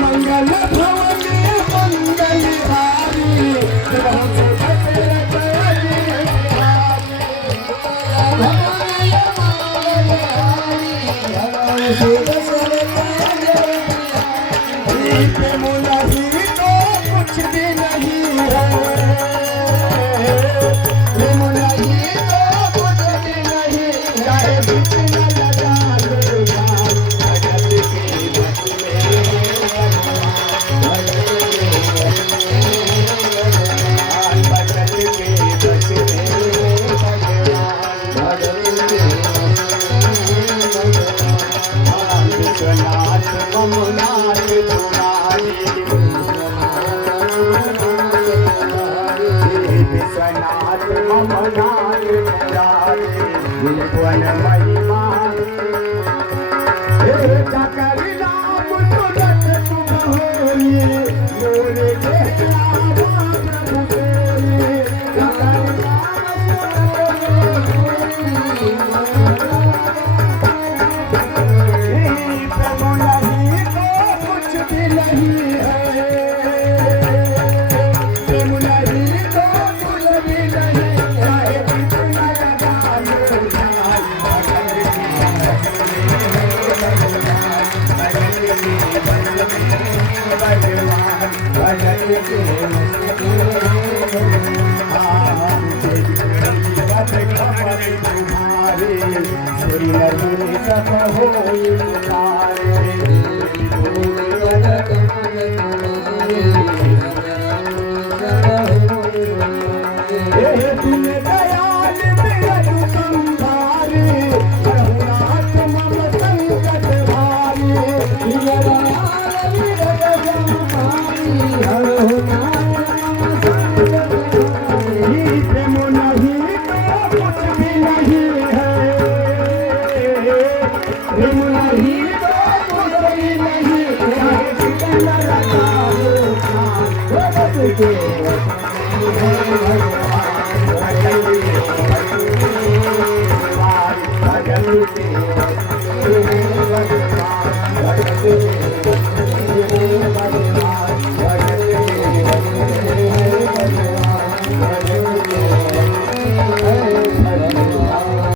मंगल भवन मंगलहारी कुछ भी नहीं है कुछ भी नहीं चाहे कितना लगा लो भगत के बस में भगत के बस में भगवान विश्वनाथ ममनाथ तुम्हारी विश्वनाथ ममनाथ भुवन महिमा चकर नाम सुनत तुम होइए मोरे चेहरा प्रभु बोलिए चकर प्रभु नहीं तो कुछ भी नहीं है प्रभु नहीं तो कुछ भी नहीं चाहे कितना लगा लो भगत